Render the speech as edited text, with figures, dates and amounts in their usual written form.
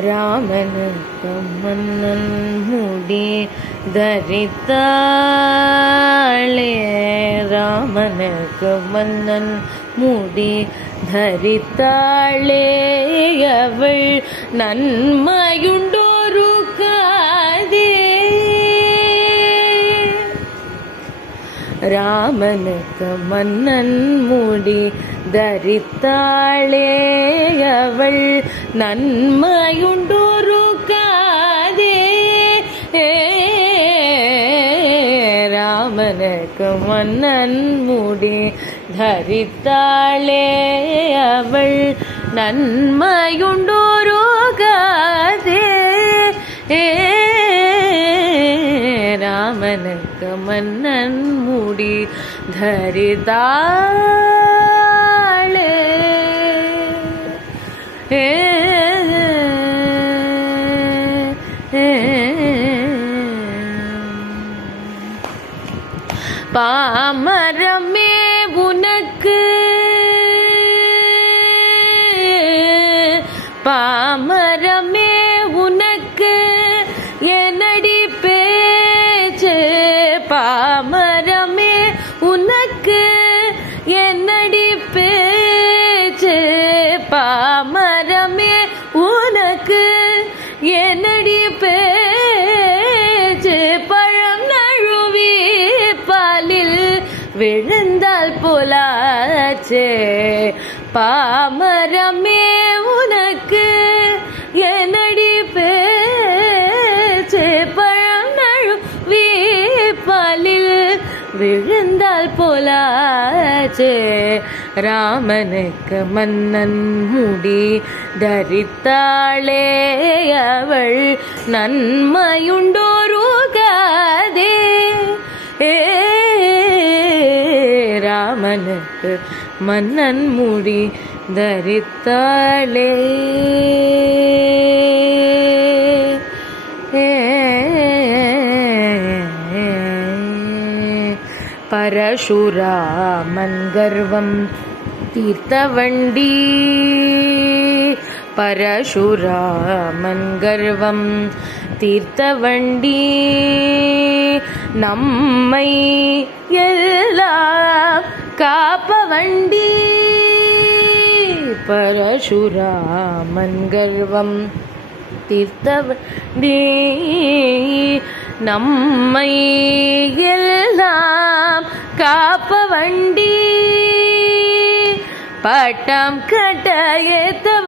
ராமனுக்கு மன்னன் முடி தரித்தாளே. ராமனுக்கு மன்னன் முடி தரித்தாளே. அவள் நன்மையுண்டோரு காதே. ராமனுக்கு மன்னன் முடி தரித்தாளே. அவள் நன்மையுண்டோரு காதே. ராமனுக்கு மன்னன் முடி தரித்தாளே. அவள் நன்மையுண்டோரு காதே. ராமனுக்கு மன்னன் முடி தரித்தாளே. பாமரமே உனக்கு பாமரமே உனக்கு என்னடி பேச்சு. பாமரமே உனக்கு என்னடி பேச்சு. பாமரமே உனக்கு என்னடி பேச்சு. பழம் நழுவி பாலில் விழுந்தால் போலாச்சே. பாமரமே உனக்கு என்னடி பேச்சு. பழம் நழுவி பாலில் விழுந்தால் போலாச்சே. ராமனுக்கு மன்னன் முடி தரித்தாளே. அவள் நன்மையுண்டோரு காதே. ராமனுக்கு மன்னன் முடி தரித்தாளே. பரசுராமன் கர்வம் தீர்த்தவண்டி. பரசுராமன் கர்வம் தீர்த்தவண்டி. நம்மை எல்லாம் காப்பவண்டி. பரசுராமன் கர்வம் தீர்த்தவண்டி. நம்மை எல்லாம் காப்பவண்டி. பட்டம் கட்ட ஏத்த